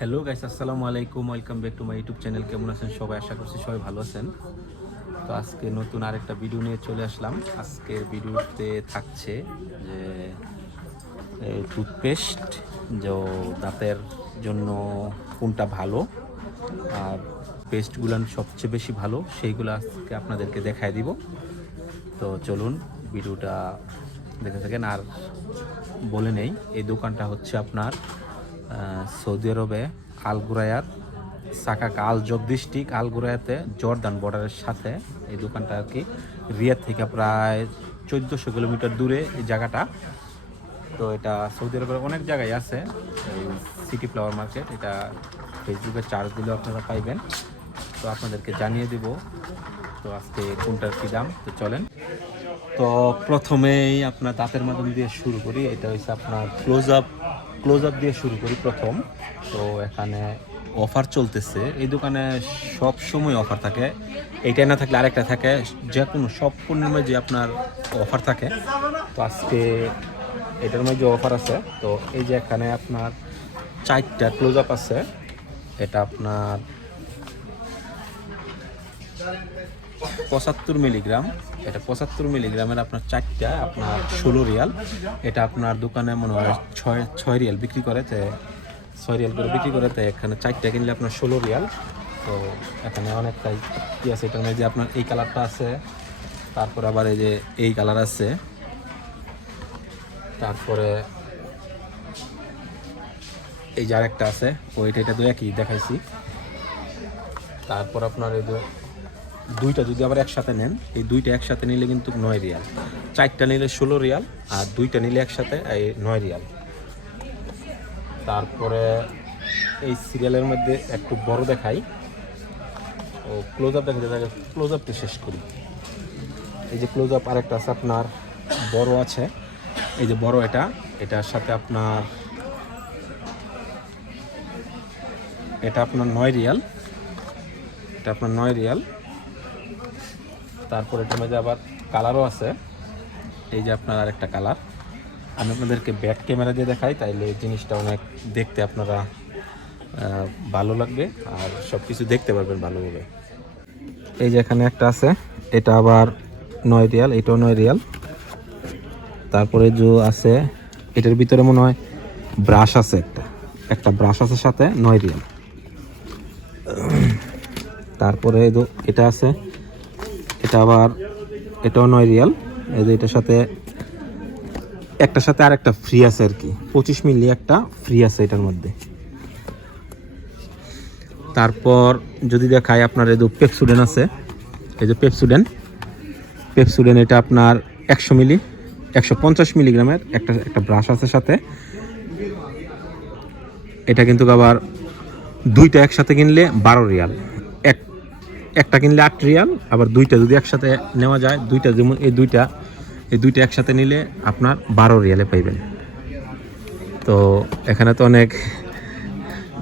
Hello guys আসসালামু আলাইকুম welcome back to my YouTube channel কেমন আছেন সবাই? আশা করছি সবাই ভালো আছেন। তো আজকে নতুন আরেকটা ভিডিও নিয়ে চলে আসলাম। আজকের ভিডিওতে থাকছে যে টুথপেস্ট যে, দাঁতের জন্য কোনটা ভালো, আর পেস্টগুলো সবচেয়ে বেশি ভালো, সেইগুলো আজকে আপনাদেরকে দেখায় দিব। তো চলুন ভিডিওটা দেখে থাকেন। আর বলে নেই, এই দোকানটা হচ্ছে আপনার সৌদি আরবে আলগুরায়ার সাকাকা আল জব ডিস্ট্রিক্ট আলগুরায়াতে জর্দান বর্ডারের সাথে এই দোকানটা আর কি, রিয়াদ থেকে প্রায় চোদ্দোশো কিলোমিটার দূরে এই জায়গাটা। তো এটা সৌদি আরবের অনেক জায়গায় আছে, এই সিটি ফ্লাওয়ার মার্কেট এটা ফেসবুকে চার্জ দিলেও আপনারা পাইবেন। তো আপনাদেরকে জানিয়ে দিব তো আজকে কোনটার কী দাম, তো চলেন। তো প্রথমেই আপনার দাঁতের মাধ্যম দিয়ে শুরু করি, এটা হচ্ছে আপনার ক্লোজ আপ ক্লোজ আপ দিয়ে শুরু করি প্রথম। তো এখানে অফার চলতেছে। এই দোকানে সব সময় অফার থাকে। এইটাই না থাকলে আরেকটা থাকে। যে কোনো সব পণ্যের মধ্যে আপনার অফার থাকে। তো আজকে এটার মধ্যে অফার আছে। তো এই যে এখানে আপনার চারটা ক্লোজ আপ আছে। এটা আপনার পঁচাত্তর মিলিগ্রাম। এটা পঁচাত্তর মিলিগ্রামের আপনার চারটা, আপনার ষোলো রিয়াল। এটা আপনার দোকানে মনে হয় ছয় ছয় রিয়াল বিক্রি করে, তো ছয় রিয়াল করে বিক্রি করে, তো এখানে চারটা কিনলে আপনার ষোলো রিয়াল। তো এখানে অনেকটাই কি আছে এটার মধ্যে আপনার এই কালারটা আছে, তারপর আবার এই যে এই কালার আছে। তারপরে এই যে আরেকটা আছে, ওইটা এটা তো একই দেখাইছি। তারপর আপনার এই যে দুইটা যদি আবার একসাথে নেন, এই দুইটা একসাথে নিলে কিন্তু নয় রিয়াল। চারটা নিলে ষোলো রিয়াল আর দুইটা নিলে একসাথে এই নয় রিয়াল। তারপরে এই সিরিয়ালের মধ্যে একটু বড় দেখাই। ও ক্লোজ আপ দেখাতে থাকে ক্লোজ আপটা শেষ করি। এই যে ক্লোজ আপ আরেকটা আছে আপনার, বড় আছে। এই যে বড় এটা, এটার সাথে আপনার, এটা আপনার নয় রিয়াল। এটা আপনার নয় রিয়াল। তারপর এটার মধ্যে আবার কালারও আছে। এই যে আপনার আরেকটা কালার আমি আপনাদেরকে ব্যাক ক্যামেরা দিয়ে দেখাই, তাইলে জিনিসটা অনেক দেখতে আপনারা ভালো লাগবে, আর সব কিছু দেখতে পারবেন ভালোভাবে। এই যে এখানে একটা আছে, এটা আবার নয় রিয়াল, এটাও নয় রিয়াল। তারপরে যে আছে, এটার ভিতরে মনে হয় ব্রাশ আছে একটা। একটা ব্রাশ আছে সাথে, নয় রিয়াল। তারপরে এটা আছে এটা আবার, এটাও নয় রিয়াল। এই যে এটার সাথে, একটার সাথে আর একটা ফ্রি আছে আর কি। পঁচিশ মিলি একটা ফ্রি আছে এটার মধ্যে। তারপর যদি দেখায় আপনার এই যে পেপসুডেন আছে, এই যে পেপসুডেন পেপসুডেন এটা আপনার একশো মিলি, একশো পঞ্চাশ মিলিগ্রামের একটা একটা ব্রাশ আছে সাথে। এটা কিন্তু আবার দুইটা একসাথে কিনলে বারো রিয়াল। একটা কিনলে আট রিয়াল, আবার দুইটা যদি একসাথে নেওয়া যায়, দুইটা যেমন এই দুইটা এই দুইটা একসাথে নিলে আপনার বারো রিয়ালে পাইবেন। তো এখানে তো অনেক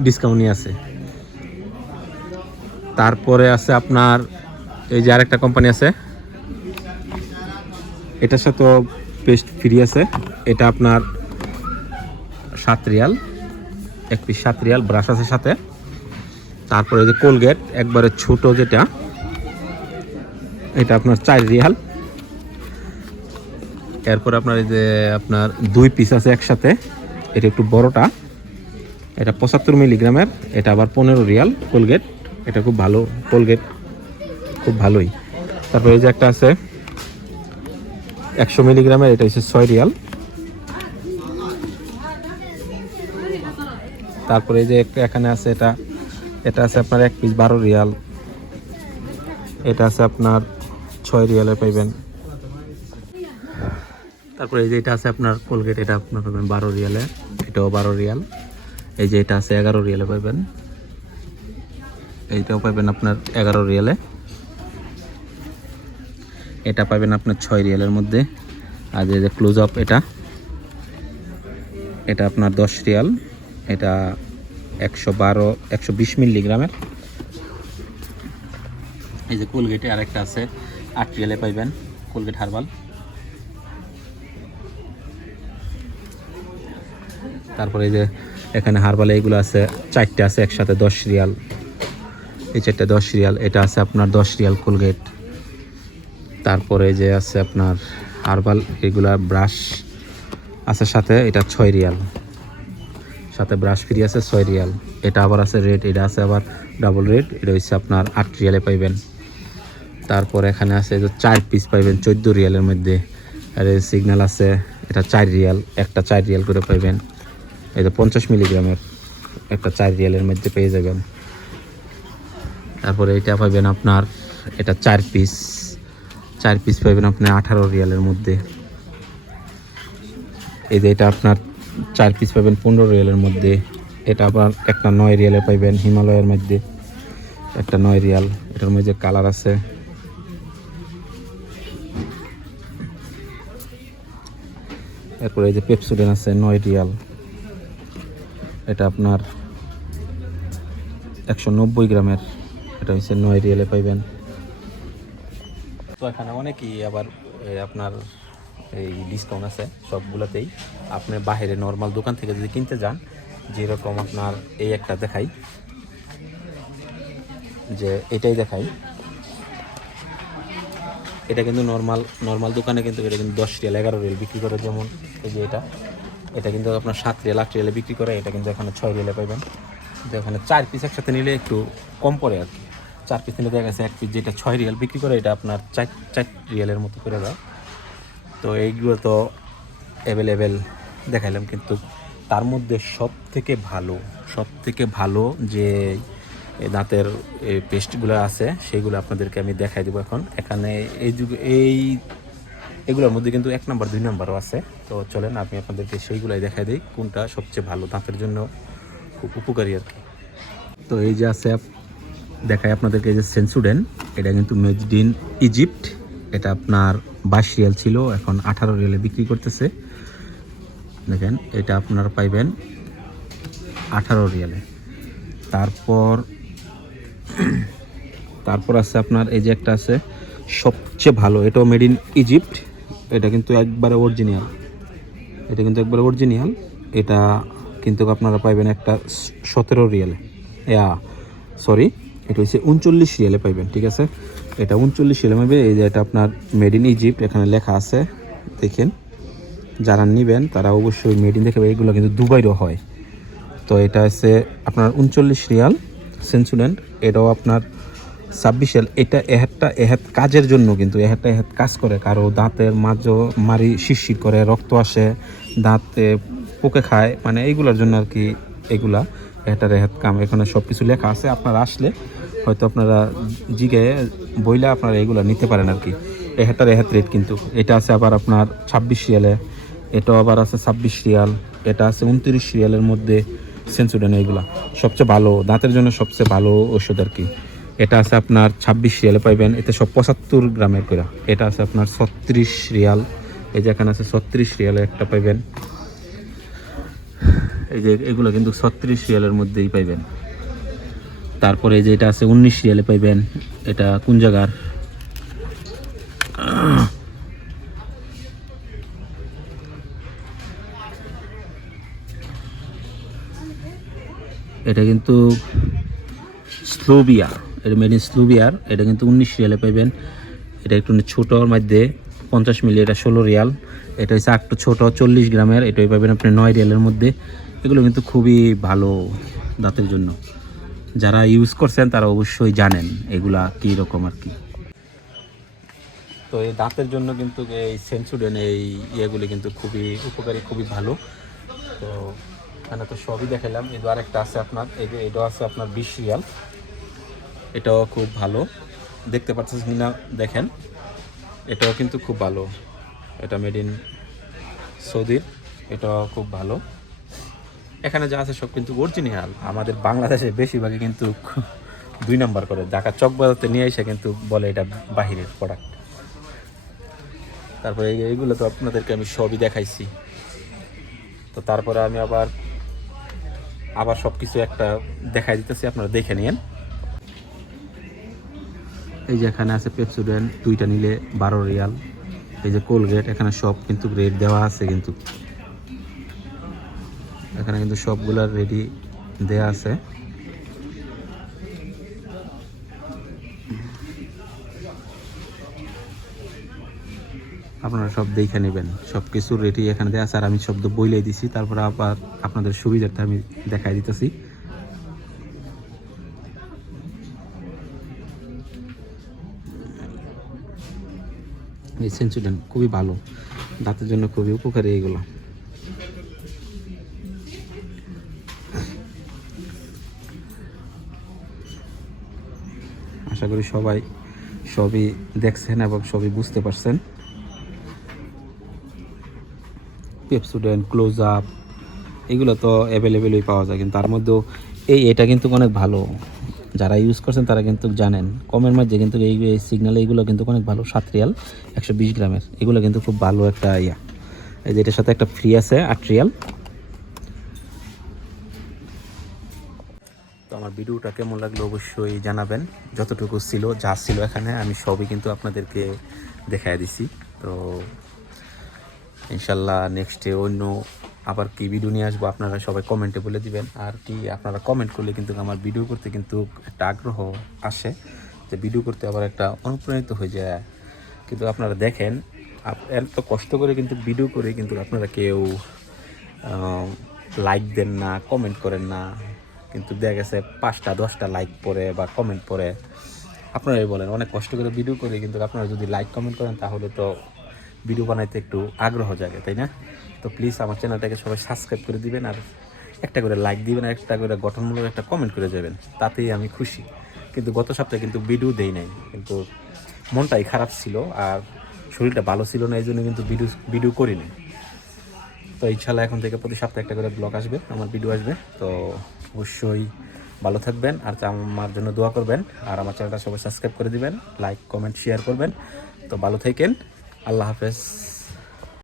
ডিসকাউন্টই আছে। তারপরে আছে আপনার, এই যে আরেকটা কোম্পানি আছে। এটার সাথে পেস্ট ফ্রি আছে। এটা আপনার সাত রিয়াল, এক পিস সাত রিয়াল ব্রাশ আছে সাথে। তারপরে যে কোলগেট, একবারে ছোট যেটা, এটা আপনার চার রিয়াল। এরপর আপনার এই যে আপনার দুই পিস আছে একসাথে, এটা একটু বড়টা। এটা পঁচাত্তর মিলিগ্রামের, এটা আবার পনেরো রিয়াল কোলগেট। এটা খুব ভালো, কোলগেট খুব ভালোই। তারপরে এই যে একটা আছে, একশো মিলিগ্রামের, এটা হচ্ছে ছয় রিয়াল। তারপরে এই যে একটা এখানে আছে এটা এটা আছে আপনার এক পিস বারো রিয়াল। এটা আছে আপনার ছয় রিয়ালে পাইবেন। তারপরে এই যে এটা আছে আপনার কোলগেট, এটা আপনার পাবেন বারো রিয়ালে। এটাও বারো রিয়াল। এই যে এটা আছে এগারো রিয়ালে পাইবেন। এইটাও পাবেন আপনার এগারো রিয়ালে। এটা পাবেন আপনার ছয় রিয়ালের মধ্যে। আর যে ক্লোজ আপ এটা। এটা আপনার দশ রিয়াল। এটা একশো বারো, একশো বিশ মিলিগ্রামের। এই যে কোলগেটে আরেকটা আছে আট রিয়ালে পাইবেন কোলগেট হার্বাল। তারপরে এই যে এখানে হারবালে এগুলো আছে, চারটে আছে একসাথে দশ রিয়াল। এই চারটে দশ রিয়াল, এটা আছে আপনার দশ রিয়াল কোলগেট। তারপরে যে আছে আপনার হারবাল, এগুলা ব্রাশ আছে সাথে, এটা ছয় রিয়াল। সাথে ব্রাশ ফ্রি আছে, ছয় রিয়াল এটা আবার আছে রেড এটা আছে আবার ডাবল রেড এটা হচ্ছে আপনার আট রিয়ালে পাইবেন। তারপর এখানে আছে যে চার পিস পাইবেন, চোদ্দ রিয়ালের মধ্যে। আর সিগন্যাল আছে, এটা চার রিয়াল একটা চার রিয়াল করে পাইবেন। এই যে পঞ্চাশ মিলিগ্রামের একটা চার রিয়ালের মধ্যে পেয়ে যাবেন। তারপরে এটা পাবেন আপনার, এটা চার পিস চার পিস পাবেন আপনি আঠারো রিয়ালের মধ্যে। এই যে এটা আপনার চার পিস পাবেন, পনেরো রিয়ালের মধ্যে। এটা আবার একটা নয় রিয়ালে পাইবেন, হিমালয়ের মধ্যে। একটা নয় রিয়াল, এটার মধ্যে কালার আছে। এরপরে এই যে পেপসুডেন আছে, নয় রিয়াল। এটা আপনার একশো নব্বই গ্রামের, এটা হচ্ছে নয় রিয়ালে পাইবেন। তো এখানে অনেকই আবার আপনার এই ডিসকাউন্ট আছে সবগুলোতেই। আপনি বাইরে নর্মাল দোকান থেকে যদি কিনতে যান, যেরকম আপনার এই একটা দেখাই। যে এটাই দেখাই। এটা কিন্তু নর্মাল নর্মাল দোকানে কিন্তু এটা কিন্তু দশ রিয়াল, এগারো রিয়াল বিক্রি করে যেমন এই যে এটা। এটা কিন্তু আপনার সাত রিয়াল, আট রিয়ালে বিক্রি করে, এটা কিন্তু এখানে ছয় রিয়ালে কিন্তু এখানে চার পিস একসাথে নিলে একটু কম পড়ে আর কি। চার পিস নিলে দেখা গেছে এক পিস যেটা ছয় রিয়াল বিক্রি করে, এটা আপনার চার চার রিয়ালের মতো করে দেয় তো এইগুলো তো অ্যাভেলেবেল দেখাইলাম, কিন্তু তার মধ্যে সব থেকে ভালো সব থেকে ভালো যে দাঁতের পেস্টগুলো আছে, সেগুলো আপনাদেরকে আমি দেখাই দেবো এখন। এখানে এই যুগ, এই, এগুলোর মধ্যে কিন্তু এক নাম্বার, দুই নাম্বারও আছে। তো চলেন, আমি আপনাদেরকে সেইগুলাই দেখাই দিই, কোনটা সবচেয়ে ভালো দাঁতের জন্য খুব উপকারী আর কি। তো এই যে আছে, দেখাই আপনাদেরকে এই যে সেন্সুডেন, এটা কিন্তু মেড ইন ইজিপ্ট। এটা আপনার বাইশ রিয়াল ছিল, এখন আঠারো রিয়ালে বিক্রি করতেছে। দেখেন, এটা আপনারা পাইবেন আঠারো রিয়ালে। তারপর তারপর আছে আপনার, এই যে একটা আছে, সবচেয়ে ভালো, এটাও মেড ইন ইজিপ্ট এটা কিন্তু একবারে অরিজিনাল এটা কিন্তু একবারে অরিজিনাল এটা কিন্তু আপনারা পাইবেন একটা সতেরো রিয়ালে। সরি এটা হচ্ছে উনচল্লিশ রিয়ালে পাইবেন, ঠিক আছে? এটা উনচল্লিশ পাবে এই যে এটা আপনার মেড ইন ইজিপ্ট এখানে লেখা আছে, দেখেন। যারা নেবেন, তারা অবশ্যই মেড ইন দেখে এগুলো কিন্তু দুবাইরও হয়। তো এটা হচ্ছে আপনার উনচল্লিশ রিয়াল সেন্সুডেন্ট এটাও আপনার ছাব্বিশ রিয়াল। এটা এহাতটা এহাত কাজের জন্য কিন্তু এহাতটা এহাত কাজ করে। কারও দাঁতের মাঝও মারি শিরশির করে, রক্ত আসে, দাঁতে পোকে খায় মানে এইগুলোর জন্য আর কি এগুলা এহাটার এহাত কাম। এখানে সব কিছু লেখা আছে, আপনারা আসলে হয়তো আপনারা জিগে বইলে আপনারা এগুলা নিতে পারেন আর কি। এহাটার এহাত রেট কিন্তু। এটা আছে আবার আপনার ছাব্বিশ রিয়ালে। এটাও আবার আছে ছাব্বিশ রিয়াল। এটা আছে উনত্রিশ রিয়ালের মধ্যে সেন্সুডেন এইগুলা সবচেয়ে ভালো, দাঁতের জন্য সবচেয়ে ভালো ওষুধ আর কি। এটা আছে আপনার ছাব্বিশ রিয়ালে পাইবেন। এতে সব পঁচাত্তর গ্রামের করে এটা আছে আপনার ছত্রিশ রিয়াল। এই যে এখানে আছে ছত্রিশ রিয়ালে একটা পাইবেন। এই যে এগুলো কিন্তু ছত্রিশ রিয়ালের মধ্যেই পাইবেন। তারপরে যে এটা আছে উনিশ রিয়ালে পাইবেন, এটা কোন জায়গার? এটা কিন্তু স্লোবিয়া এটা মেড ইন স্লোবিয়ার এটা কিন্তু উনিশ রিয়ালে পাইবেন। এটা একটু ছোটোর মধ্যে পঞ্চাশ মিলি, এটা ষোলো রিয়াল। এটা হচ্ছে একটু ছোটো, চল্লিশ গ্রামের, এটাই পাবেন আপনি নয় রিয়ালের মধ্যে। এগুলো কিন্তু খুবই ভালো দাঁতের জন্য। যারা ইউজ করছেন, তারা অবশ্যই জানেন এগুলা কী রকম আর কি। তো এই দাঁতের জন্য কিন্তু এই সেন্সুডেন এই ইয়েগুলি কিন্তু খুবই উপকারী, খুবই ভালো। তো এখানে তো সবই দেখালাম এই আরেকটা আছে আপনার, এই যে এটাও আছে আপনার বিশ রিয়াল। এটাও খুব ভালো। দেখতে পাচ্ছেন কিনা দেখেন। এটাও কিন্তু খুব ভালো। এটা মেড ইন সৌদির এটাও খুব ভালো। এখানে যা আছে সব কিন্তু অরিজিনাল। আমাদের বাংলাদেশে বেশিরভাগই কিন্তু দুই নম্বর করে। ঢাকা চকবাজারতে নিয়ে এসে কিন্তু বলে এটা বাহিরের প্রোডাক্ট তারপরে এই- এইগুলো তো আপনাদেরকে আমি সবই দেখাইছি। তো তারপরে আমি আবার আবার সব কিছু একটা দেখাই দিতেছি, আপনারা দেখে নিন এই যে এখানে আছে পেপসুডেন দুইটা নিলে বারো রিয়াল। এই যে কোলগেট এখানে সব কিন্তু রেট দেওয়া আছে কিন্তু। এখানে কিন্তু সবগুলার রেডি দেয়া আছে। আপনারা সব দেখে নেবেন সব কিছু রেডি এখানে দেওয়া আছে। আর আমি শব্দ বইলে দিছি, তারপর আবার আপনাদের সুবিধার্থে আমি দেখাই দিতেছি। এই খুবই ভালো, দাঁতের জন্য খুবই উপকারী এগুলো। আশা করি সবাই সবই দেখছেন এবং সবই বুঝতে পারছেন। পেপসুডেন্ট ক্লোজ আপ এগুলো তো অ্যাভেলেবেলই পাওয়া যায়, কিন্তু তার মধ্যেও এই এটা কিন্তু অনেক ভালো। যারা ইউজ করছেন তারা কিন্তু জানেন। কমের মধ্যে কিন্তু এই সিগন্যাল এইগুলো কিন্তু অনেক ভালো। সাত রিয়াল, একশো বিশ গ্রামের। এগুলো কিন্তু খুব ভালো একটা ইয়া। এই যে এটার সাথে একটা ফ্রি আছে, আট রিয়াল তো আমার ভিডিওটা কেমন লাগল অবশ্যই জানাবেন। যতটুকু ছিল, যা ছিল এখানে, আমি সবই কিন্তু আপনাদেরকে দেখায় দিছি। তো ইনশাল্লাহ নেক্সটে অন্য আবার কি ভিডিও নিয়ে আসব, আপনারা সবাই কমেন্টে বলে দিবেন। আর কি আপনারা কমেন্ট করলে কিন্তু আমার ভিডিও করতে কিন্তু একটা আগ্রহ আসে, যে ভিডিও করতে আবার একটা অনুপ্রাণিত হয়ে যায়। কিন্তু আপনারা দেখেন এত কষ্ট করে কিন্তু ভিডিও করে কিন্তু আপনারা কেউ লাইক দেন না কমেন্ট করেন না। কিন্তু দেখা গেছে পাঁচটা, দশটা লাইক পরে বা কমেন্ট পরে আপনারাই বলেন, অনেক কষ্ট করে ভিডিও করি, কিন্তু আপনারা যদি লাইক কমেন্ট করেন, তাহলে তো ভিডিও বানাইতে একটু আগ্রহ জাগে, তাই না? তো প্লিজ আমার চ্যানেলটাকে সবাই সাবস্ক্রাইব করে দিবেন আর একটা করে লাইক দিবেন আর একটা করে গঠনমূলক একটা কমেন্ট করে যাবেন, তাতেই আমি খুশি। কিন্তু গত সপ্তাহে কিন্তু ভিডিও দেই নাই, কিন্তু মনটাই খারাপ ছিল আর শরীরটা ভালো ছিল না এই জন্য কিন্তু ভিডিও ভিডিও করিনি। তো ইনশাল্লাহ এখন থেকে প্রতি সপ্তাহে একটা করে ব্লগ আসবে, আমার ভিডিও আসবে। তো অবশ্যই ভালো থাকবেন আর আমার জন্য দোয়া করবেন। আর আমার চ্যানেলটা সবাই সাবস্ক্রাইব করে দিবেন লাইক কমেন্ট শেয়ার করবেন। তো ভালো থাকেন, আল্লাহ হাফেজ।